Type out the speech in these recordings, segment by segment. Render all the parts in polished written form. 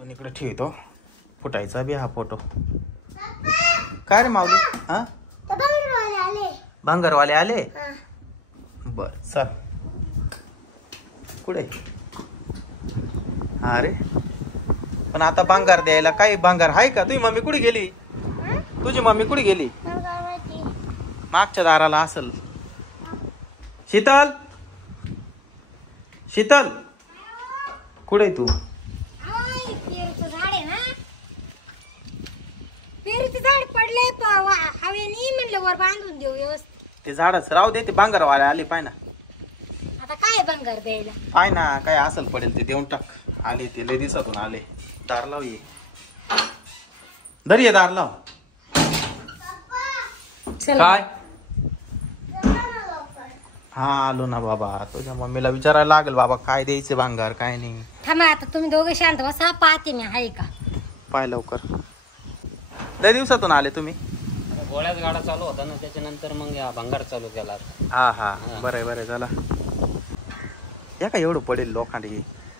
इथून इकडे ठेवतो फुटायचा बी हा फोटो. काय रे माऊली? हा भांगरवाले आले. बर चल कुठे? अरे पण आता भांगार द्यायला काही भांगार आहे का? तुझी मम्मी कुठे गेली? तुझी मम्मी कुठे गेली? मागच्या दाराला असल. शीतल शीतल कुठे तू? झाड पडले हवेनी म्हणलं वर बांधून देऊ व्यवस्थित. ते झाडच राहू दे. ते भांगारवाले आले पाय ना. आता काय भांगार द्यायला? पाय ना काय असल पडेल ते देऊन टाक. आले ते लय दिवसातून आले. दार लाव ये. दर ये दार लाव. काय? हा आलो ना बाबा. तुझ्या मम्मीला विचारायला लागेल बाबा काय द्यायचे भांगार काय नाही. थांबा आता तुम्ही दोघे शांत बसा. पाहते मी आहे का. पाय लवकर. लय दिवसातून आले तुम्ही? गोळ्याच गाडा चालू होता ना त्याच्यानंतर मग भंगार चालू केला. हा हा बरं बरं झाला. या का एवढं पडेल लोखंडी?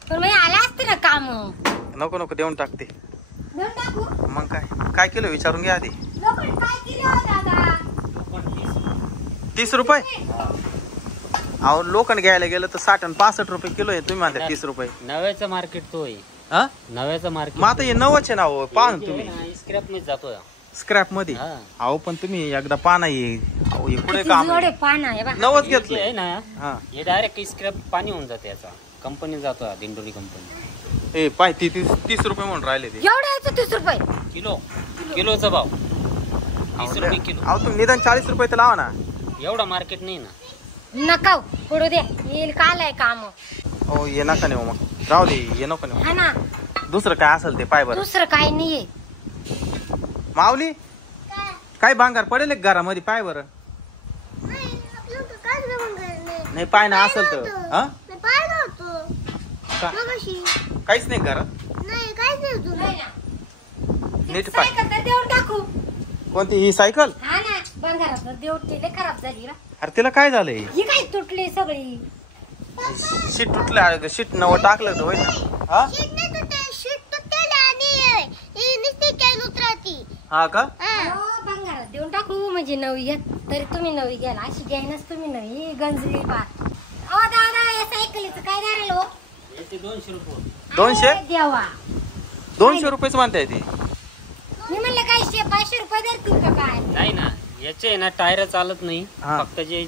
पण मग आला असते ना काम. नको नको देऊन टाकते. देऊन टाकू. मग काय किलो विचारून घ्या आधी. लोखंड काय किलो दादा? 30 रुपये? अहो लोखंड घ्यायला गेलं तर 60 आणि 65 रुपये किलो आहे. तुम्ही म्हणता 30 रुपये. नव्याचं मार्केट तो आहे. हा नव्याचं मार्केट. मग आता हे नवच आहे ना हो. पाहा ना तुम्ही. स्क्रॅप मध्ये जातोय. स्क्रॅप मध्ये? अहो पण तुम्ही एकदा पाना ये. अहो हे पुढे काम आहे. नवच घेतलंय ना. हा हे डायरेक्ट स्क्रॅप पाणी होऊन जाते. याचा कंपनी जातो दिंडोरी कंपनी. ए पाय 30 रुपये म्हणून राहिले ते. एवढ्याचं 30 रुपये किलो? किलोचा भाव 30 रुपये किलो. अहो तुम्ही निदान 40 रुपये तर लावा ना. एवढा मार्केट नाही ना. नका पडू दे. येईल काल आहे काम. हो ये नका नेऊ मग. राहू दे ये नको नेऊ. हा ना. दुसरं काय असेल ते पाय बरं. दुसरं काय नाहीये. माऊली काय भांगार पडेल घरामध्ये पाय बरं. नाही पाय ना असेल तर. हा काहीच नाही घरात. नीट पाय. देऊन टाकू. कोणती ही सायकल? हा ना बंगारात देवटी खराब झाली ना. अरे तिला काय झालंय? ही काय तुटली सगळी. शीट तुटलं. शीट नवं टाकलं तर होय ना. हा हा का? बंगारात देऊन टाकू म्हणजे नवी घेत तरी तुम्ही नवी घ्याला. अशी घ्यायनाच तुम्ही नवी गंजली पार. अहो दादा या सायकलीचं काय झालं हो? 200 रुपये. 200? देवा 200 रुपयेच म्हणताय ती. मी म्हणलं काय 500 रुपये धरतील का काय? नाही ना याचे ना टायर चालत नाही. फक्त जे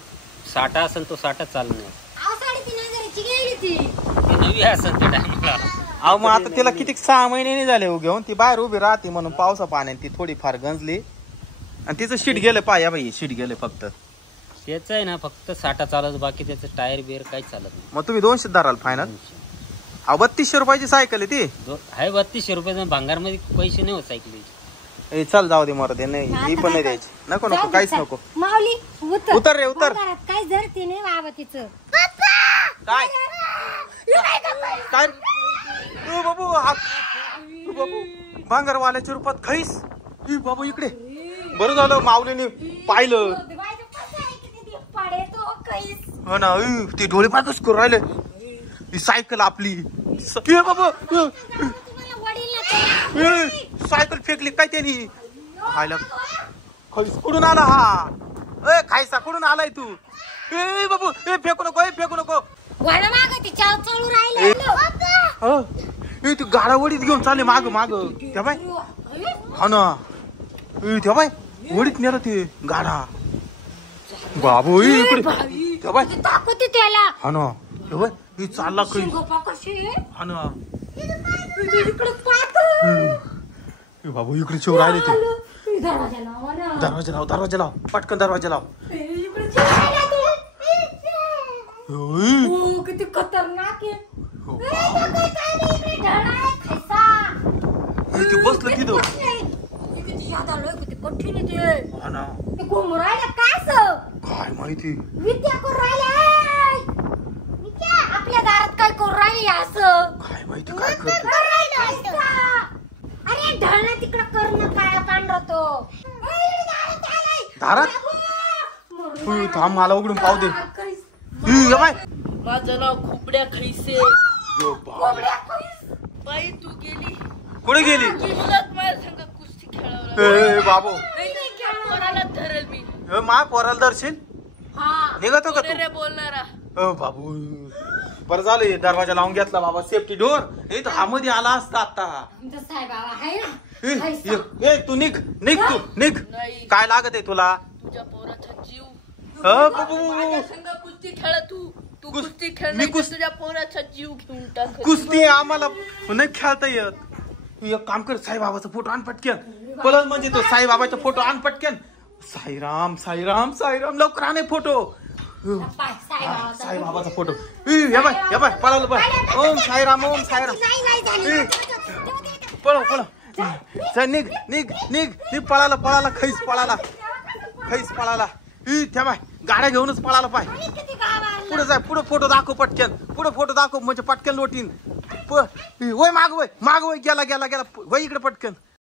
साठा असेल तो साठा चालत नाही. 3,500ची गेली ती. नवी असेल त्या टायमाला. अहो मग आता तिला किती 6 महिने नाही झाले घेऊन. ती बाहेर उभी राहते म्हणून पावसा पाण्यात ती थोडी फार गंजली आणि तिचं शीट गेलं. पाया बाई शीट गेले फक्त. त्याच आहे ना फक्त साठा चालत. बाकी त्याचं टायर बिअर काही चालत नाही. मग तुम्ही 200 धराल फायनल? अहो 3200 रुपयाची सायकल आहे ती. आहे 3200 रुपये. भांगार मध्ये पैसे नाही होत सायकलीचे. चल जाऊ दे मरते. नाही ही पण नाही द्यायची. नको नको काहीच नको. माऊली उतर रे उतर. काय धरते नाही बाबा तिचं. काय काय तू बाबू तू बाबू भांगरवाल्याच्या रूपात खैस. बाबू इकडे. बरं झालं माऊलीने पाहिलं. हो ना. ती डोळे पाकच करून राहिले. ही सायकल आपली. बाबा सायकल फेकली काय त्यांनी. खायला खैस कुठून आला हा? खायसा कुठून आलाय तू? ए बाबू ए फेकू नको. फेकू नको. तू गाडा वडीत घेऊन चालले माग माग. त्या बाय हा ना. त्या बाय वडीत नेलं ते गाडा. बाबू इकडे त्या बाय त्याला. हा ना. हे चालला काही. हा ना. बाबू इकडे चोर आले ते. दरवाजा लाव पटकन दरवाजा लाव. किती खतरनाक आहे. बसलं तिथं. काय माहिती आपल्या दारात काय करू राहिले असं. काय माहिती काय करतो. अरे ढळणं तिकडं करणं काय पांढरतो दारात. थांब मला उघडून पाहू दे. बाय माझं नाव खोबड्या खैसे. बाई तू गेली कुठे गेली तुलाच माझ्या संग कुस्ती खेळवलं. ए बाबू कोणाला धरेल मी. मा पोराला दर्शील हा. निघतो का कोणी रे बोलणारा. तू बाबू बरं झालं हे दरवाजा लावून घेतला बाबा सेफ्टी डोर हे तर हा मध्ये आला असता आता आमचा साहेब बाबा आहे ना. ए, हाय ए, ए, तू निघ निघ तू निघ नाही. काय लागत आहे तुला तुझ्या पोराचा जीव. बाबू, माझ्या संग कुस्ती खेळ तू. तू कुस- कुस्ती मी खेळ कुस- तुझ्या पोराचा जीव घेऊन टाक. कुस्ती आम्हाला नाही खेळता येत एक काम कर साईबाबाचा फोटो आण पटक्यान पळत म्हणजे तो साईबाबाचा फोटो आण पटक्यान साईराम साईराम साईराम लवकर आण फोटो पाय, साईबाबाचा साईबाबाचा फोटो या बाय पळालं बाय ओम साईराम ओम साईराम नाही झालं. पळव पळव चल निघ निघ निघ निघ पळाला पळाला खैस पळाला त्या बाय गाड्या घेऊनच पळाला पाय किती गावाला. पुढे जाय पुढे फोटो दाखव पटक्यान पुढे फोटो दाखव म्हणजे पटक्यान लोटीन वय माग वय गेला वय इकडे पटकन